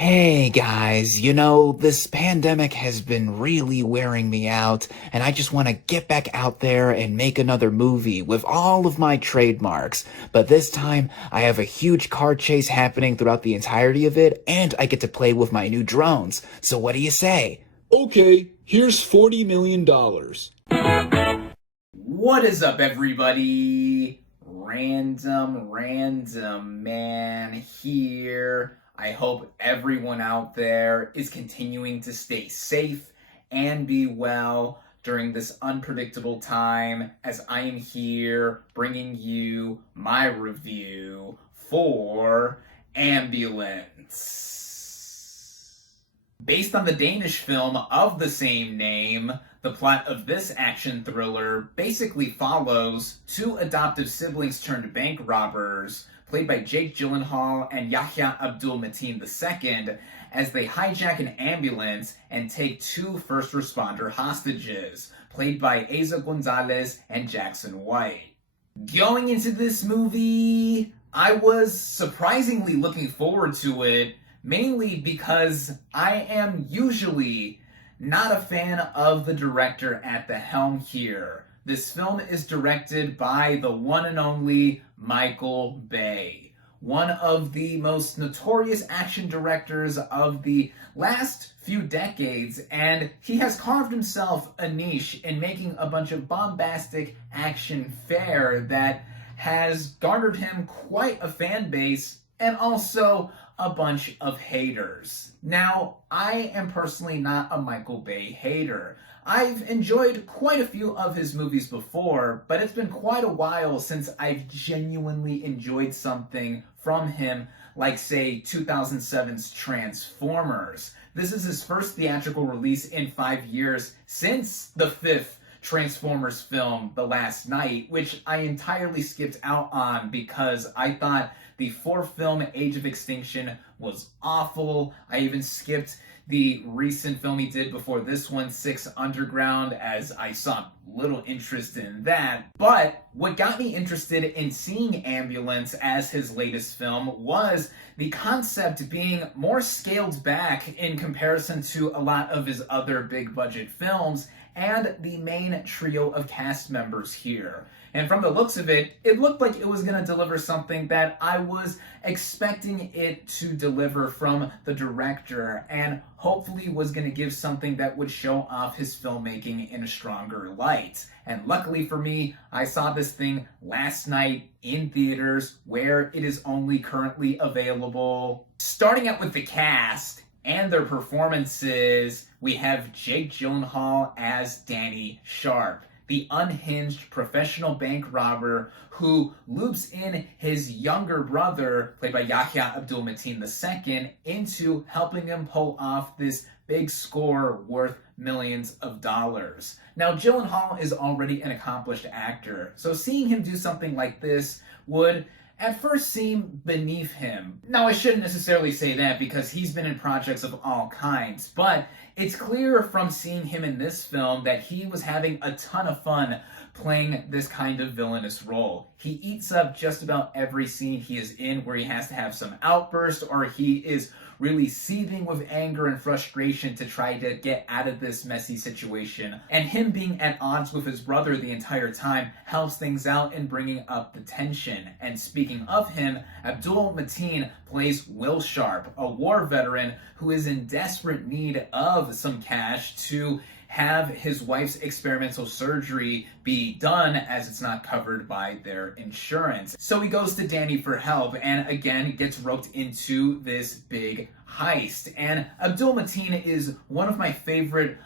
Hey guys, this pandemic has been really wearing me out, and I just want to get back out there and make another movie with all of my trademarks. But this time, I have a huge car chase happening throughout the entirety of it, and I get to play with my new drones. So what do you say? Okay, here's $40 million. dollars. What is up, everybody? Random Man here. I hope everyone out there is continuing to stay safe and be well during this unpredictable time as I am here bringing you my review for Ambulance. Based on the Danish film of the same name, the plot of this action thriller basically follows two adoptive siblings turned bank robbers, played by Jake Gyllenhaal and Yahya Abdul-Mateen II, as they hijack an ambulance and take two first responder hostages, played by Asa Gonzalez and Jackson White. Going into this movie, I was surprisingly looking forward to it, mainly because I am usually not a fan of the director at the helm here. This film is directed by the one and only Michael Bay, one of the most notorious action directors of the last few decades, and he has carved himself a niche in making a bunch of bombastic action fare that has garnered him quite a fan base and also a bunch of haters. Now, I am personally not a Michael Bay hater. I've enjoyed quite a few of his movies before, but it's been quite a while since I've genuinely enjoyed something from him, like, say, 2007's Transformers. This is his first theatrical release in 5 years since the fifth Transformers film, The Last Night, which I entirely skipped out on because I thought the fourth film, Age of Extinction, was awful. I even skipped the recent film he did before this one, Six Underground, as I saw little interest in that. But what got me interested in seeing Ambulance as his latest film was the concept being more scaled back in comparison to a lot of his other big budget films, and the main trio of cast members here. And from the looks of it, it looked like it was going to deliver something that I was expecting it to deliver from the director, and hopefully was going to give something that would show off his filmmaking in a stronger light. And luckily for me, I saw this thing last night in theaters, where it is only currently available. Starting out with the cast and their performances, we have Jake Gyllenhaal as Danny Sharp, the unhinged professional bank robber who loops in his younger brother, played by Yahya Abdul-Mateen II, into helping him pull off this big score worth millions of dollars. Now, Gyllenhaal is already an accomplished actor, so seeing him do something like this would at first seem beneath him. Now, I shouldn't necessarily say that because he's been in projects of all kinds, but it's clear from seeing him in this film that he was having a ton of fun playing this kind of villainous role. He eats up just about every scene he is in where he has to have some outburst or he is really seething with anger and frustration to try to get out of this messy situation. And him being at odds with his brother the entire time helps things out in bringing up the tension. And speaking of him, Abdul-Mateen plays Will Sharp, a war veteran who is in desperate need of some cash to have his wife's experimental surgery be done, as it's not covered by their insurance. So he goes to Danny for help and again gets roped into this big heist. And Abdul-Mateen is one of my favorite,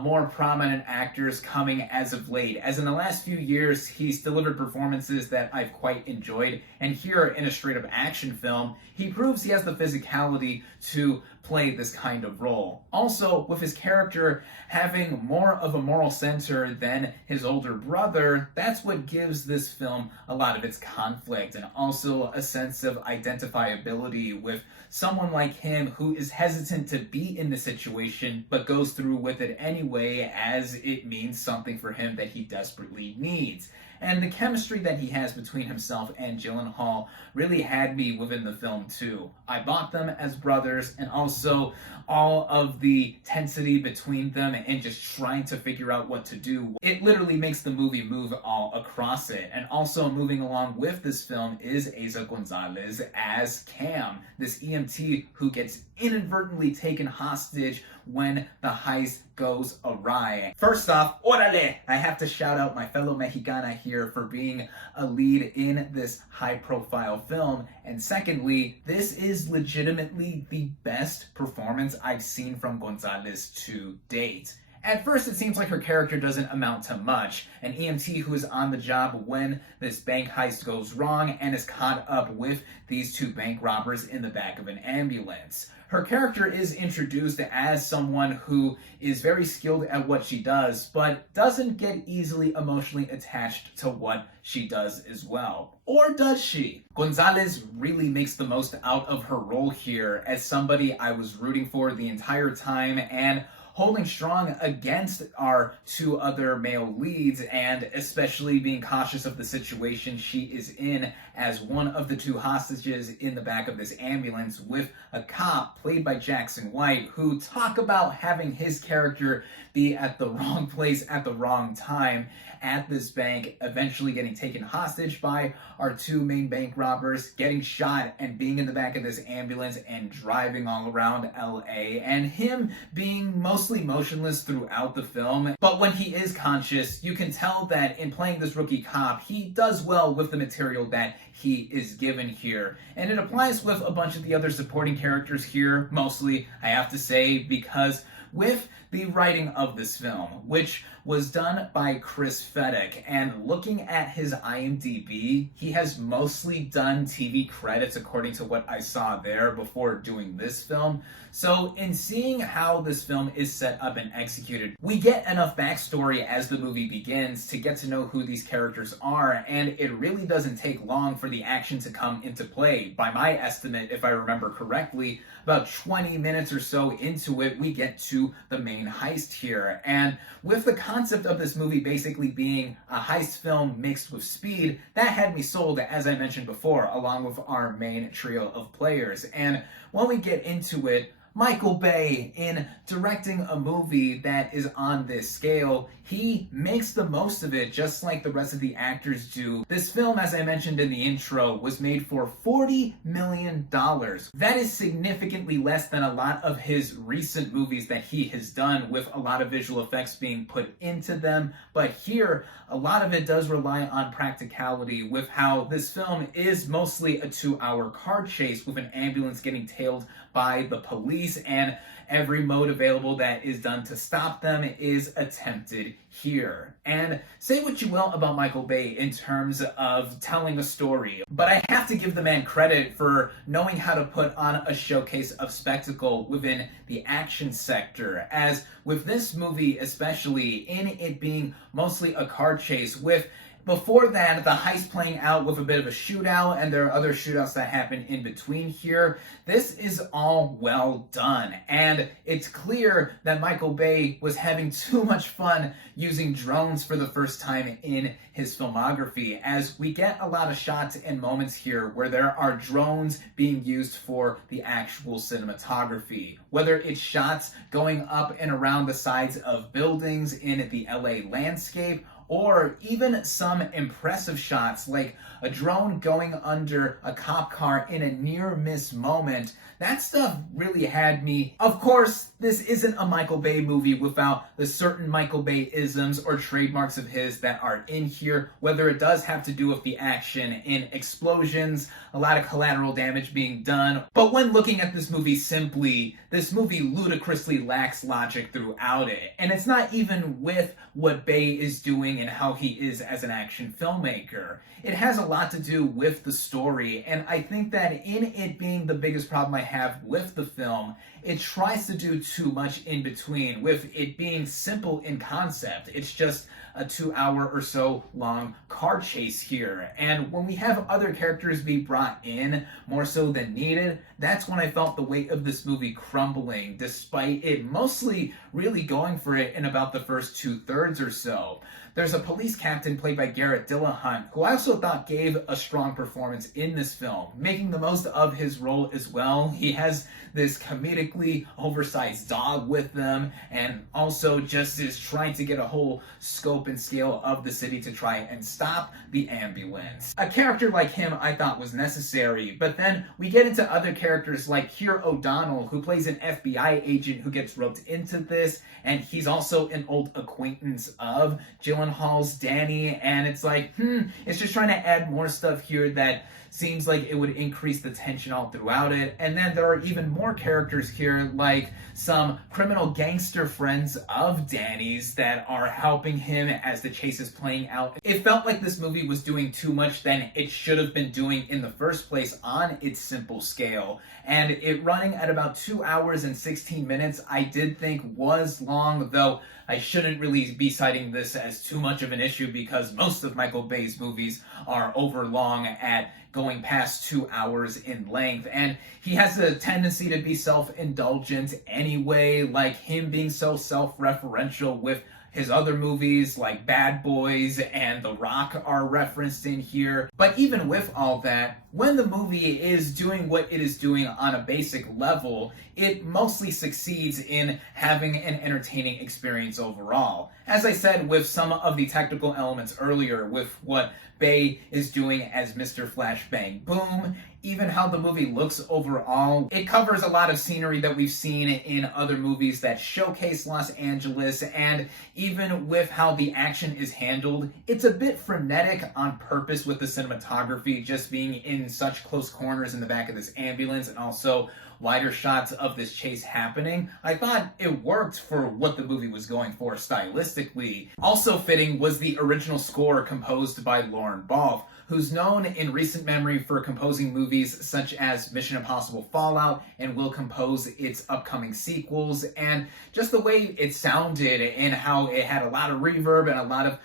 more prominent actors coming as of late, as in the last few years he's delivered performances that I've quite enjoyed, and here in a straight-up action film he proves he has the physicality to play this kind of role. Also, with his character having more of a moral center than his older brother, that's what gives this film a lot of its conflict and also a sense of identifiability with someone like him who is hesitant to be in the situation but goes through with it anyway, as it means something for him that he desperately needs. And the chemistry that he has between himself and Gyllenhaal really had me within the film too. I bought them as brothers, and also all of the tensity between them and just trying to figure out what to do. It literally makes the movie move all across it. And also moving along with this film is Asa Gonzalez as Cam, this EMT who gets inadvertently taken hostage when the heist goes awry. First off, orale! I have to shout out my fellow Mexicana here for being a lead in this high-profile film. And secondly, this is legitimately the best performance I've seen from Gonzalez to date. At first, it seems like her character doesn't amount to much. An EMT who is on the job when this bank heist goes wrong and is caught up with these two bank robbers in the back of an ambulance. Her character is introduced as someone who is very skilled at what she does, but doesn't get easily emotionally attached to what she does as well. Or does she? Gonzalez really makes the most out of her role here as somebody I was rooting for the entire time and holding strong against our two other male leads, and especially being cautious of the situation she is in as one of the two hostages in the back of this ambulance with a cop played by Jackson White, who talk about having his character be at the wrong place at the wrong time at this bank, eventually getting taken hostage by our two main bank robbers, getting shot, and being in the back of this ambulance and driving all around LA, and him being mostly motionless throughout the film. But when he is conscious, you can tell that in playing this rookie cop, he does well with the material that he is given here. And it applies with a bunch of the other supporting characters here, mostly, I have to say, because with the writing of this film, which was done by Chris Fedek, and looking at his IMDb, he has mostly done TV credits according to what I saw there before doing this film. So in seeing how this film is set up and executed, we get enough backstory as the movie begins to get to know who these characters are, and it really doesn't take long for the action to come into play. By my estimate, if I remember correctly, about 20 minutes or so into it, we get to the main heist here. And with the concept of this movie basically being a heist film mixed with speed, that had me sold, as I mentioned before, along with our main trio of players. And when we get into it, Michael Bay, in directing a movie that is on this scale, he makes the most of it just like the rest of the actors do. This film, as I mentioned in the intro, was made for $40 million. That is significantly less than a lot of his recent movies that he has done, with a lot of visual effects being put into them. But here, a lot of it does rely on practicality, with how this film is mostly a 2-hour car chase with an ambulance getting tailed by the police, and every mode available that is done to stop them is attempted here. And say what you will about Michael Bay in terms of telling a story, but I have to give the man credit for knowing how to put on a showcase of spectacle within the action sector, as with this movie especially, in it being mostly a car chase with, before that, the heist playing out with a bit of a shootout, and there are other shootouts that happen in between here. This is all well done, and it's clear that Michael Bay was having too much fun using drones for the first time in his filmography, as we get a lot of shots and moments here where there are drones being used for the actual cinematography. Whether it's shots going up and around the sides of buildings in the LA landscape, or even some impressive shots like a drone going under a cop car in a near-miss moment. That stuff really had me. Of course, this isn't a Michael Bay movie without the certain Michael Bay isms or trademarks of his that are in here, whether it does have to do with the action in explosions, a lot of collateral damage being done. But when looking at this movie simply, this movie ludicrously lacks logic throughout it. And it's not even with what Bay is doing and how he is as an action filmmaker. It has a lot to do with the story, and I think that in it being the biggest problem I have with the film, it tries to do too much in between, with it being simple in concept. It's just a 2-hour or so long car chase here. And when we have other characters be brought in more so than needed, that's when I felt the weight of this movie crumbling, despite it mostly really going for it in about the first 2/3 or so. There's there's a police captain played by Garrett Dillahunt, who I also thought gave a strong performance in this film, making the most of his role as well. He has this comedically oversized dog with them, and also just is trying to get a whole scope and scale of the city to try and stop the ambulance. A character like him I thought was necessary, but then we get into other characters like Keir O'Donnell, who plays an FBI agent who gets roped into this, and he's also an old acquaintance of Gyllenhaal's Danny, and it's like, it's just trying to add more stuff here that seems like it would increase the tension all throughout it. And then there are even more characters here, like some criminal gangster friends of Danny's that are helping him as the chase is playing out. It felt like this movie was doing too much than it should have been doing in the first place on its simple scale. And it running at about 2 hours and 16 minutes, I did think was long, though I shouldn't really be citing this as too much of an issue because most of Michael Bay's movies are overlong at going past 2 hours in length, and he has a tendency to be self-indulgent anyway, like him being so self-referential with his other movies like Bad Boys and The Rock are referenced in here. But even with all that, when the movie is doing what it is doing on a basic level, it mostly succeeds in having an entertaining experience overall. As I said with some of the technical elements earlier, with what Bay is doing as Mr. Flash Bang Boom, even how the movie looks overall, it covers a lot of scenery that we've seen in other movies that showcase Los Angeles, and even with how the action is handled, it's a bit frenetic on purpose with the cinematography just being in such close corners in the back of this ambulance and also wider shots of this chase happening. I thought it worked for what the movie was going for stylistically. Also fitting was the original score composed by Lauren Balfe, who's known in recent memory for composing movies such as Mission Impossible Fallout and will compose its upcoming sequels, and just the way it sounded and how it had a lot of reverb and a lot of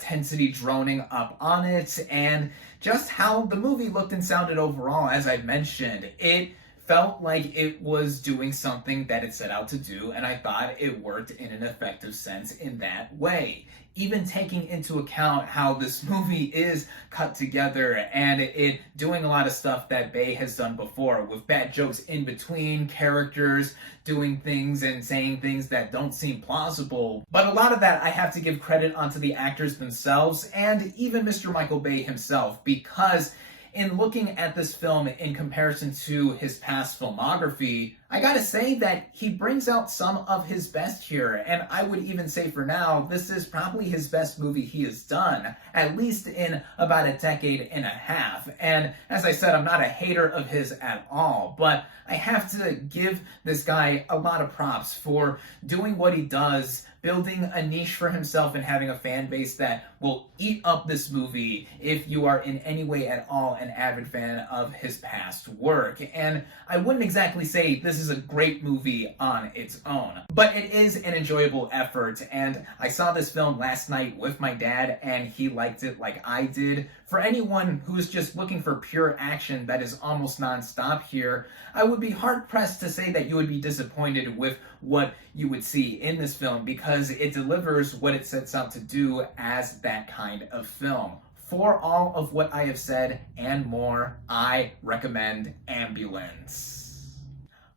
tensity droning up on it, and just how the movie looked and sounded overall. As I mentioned, it felt like it was doing something that it set out to do, and I thought it worked in an effective sense in that way. Even taking into account how this movie is cut together and it doing a lot of stuff that Bay has done before, with bad jokes in between characters, doing things and saying things that don't seem plausible. But a lot of that I have to give credit onto the actors themselves and even Mr. Michael Bay himself, because in looking at this film in comparison to his past filmography, I gotta say that he brings out some of his best here, and I would even say for now, this is probably his best movie he has done, at least in about a decade and a half. And as I said, I'm not a hater of his at all, but I have to give this guy a lot of props for doing what he does, building a niche for himself and having a fan base that will eat up this movie if you are in any way at all an avid fan of his past work. And I wouldn't exactly say this is a great movie on its own, but it is an enjoyable effort, and I saw this film last night with my dad and he liked it like I did. For anyone who is just looking for pure action that is almost non-stop here, I would be hard-pressed to say that you would be disappointed with what you would see in this film, because it delivers what it sets out to do as that kind of film. For all of what I have said and more, I recommend Ambulance.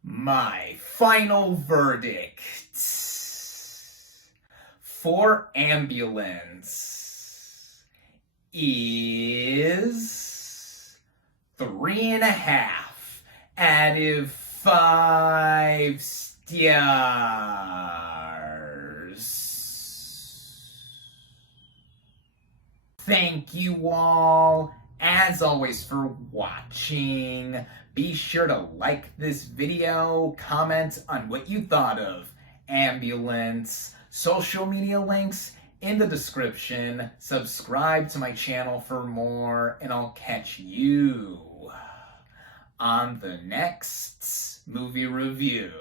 My final verdict for Ambulance is 3.5 out of 5 stars. Thank you all, as always, for watching. Be sure to like this video, comment on what you thought of Ambulance, social media links in the description, subscribe to my channel for more, and I'll catch you on the next movie review.